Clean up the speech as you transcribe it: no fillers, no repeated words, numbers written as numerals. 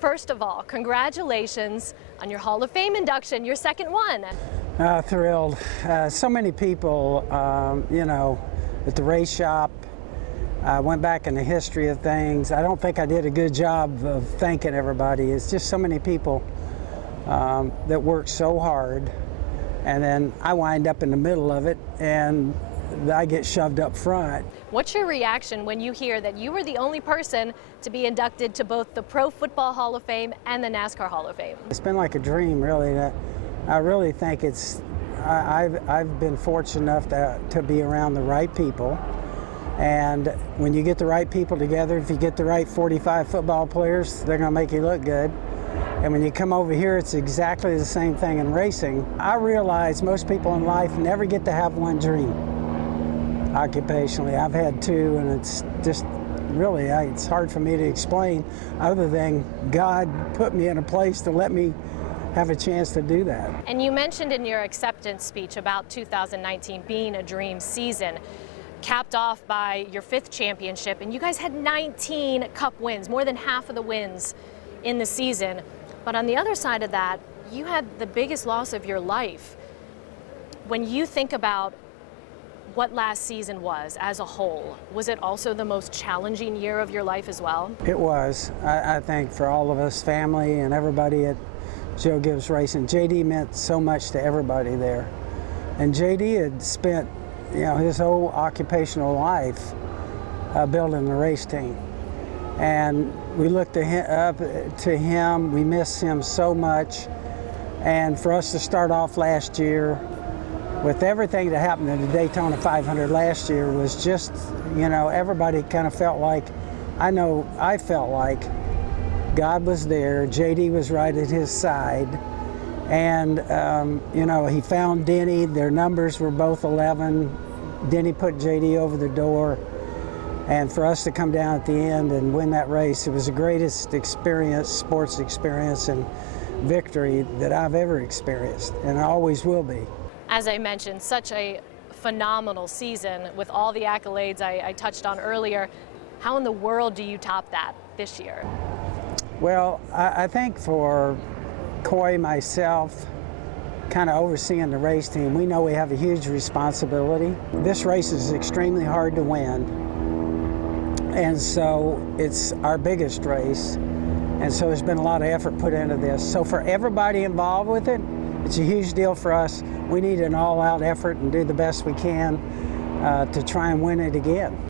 First of all, congratulations on your Hall of Fame induction, your second one. Thrilled. So many people, at the race shop. I went back in the history of things. I don't think I did a good job of thanking everybody. It's just so many people that work so hard, and then I wind up in the middle of it and I get shoved up front. What's your reaction when you hear that you were the only person to be inducted to both the Pro Football Hall of Fame and the NASCAR Hall of Fame? It's been like a dream, really. I really think I've been fortunate enough to be around the right people. And when you get the right people together, if you get the right 45 football players, they're going to make you look good. And when you come over here, it's exactly the same thing in racing. I realize most people in life never get to have one dream occupationally. I've had two, and it's just really, it's hard for me to explain other than God put me in a place to let me have a chance to do that. And you mentioned in your acceptance speech about 2019 being a dream season, capped off by your 5th championship, and you guys had 19 Cup wins, more than half of the wins in the season. But on the other side of that, you had the biggest loss of your life. When you think about what last season was as a whole, was it also the most challenging year of your life as well? It was. I think for all of us, family and everybody at Joe Gibbs Racing, JD meant so much to everybody there. And JD had spent his whole occupational life building the race team. And we looked up to him, we miss him so much. And for us to start off last year with everything that happened in the Daytona 500 last year was just, everybody kind of felt like, I felt like God was there, JD was right at his side. And, he found Denny. Their numbers were both 11. Denny put JD over the door. And for us to come down at the end and win that race, it was the greatest sports experience and victory that I've ever experienced, and I always will be. As I mentioned, such a phenomenal season with all the accolades I touched on earlier. How in the world do you top that this year? Well, I think for Coy, myself, kind of overseeing the race team, we know we have a huge responsibility. This race is extremely hard to win, and so it's our biggest race, and so there's been a lot of effort put into this. So for everybody involved with it, it's a huge deal for us. We need an all-out effort and do the best we can to try and win it again.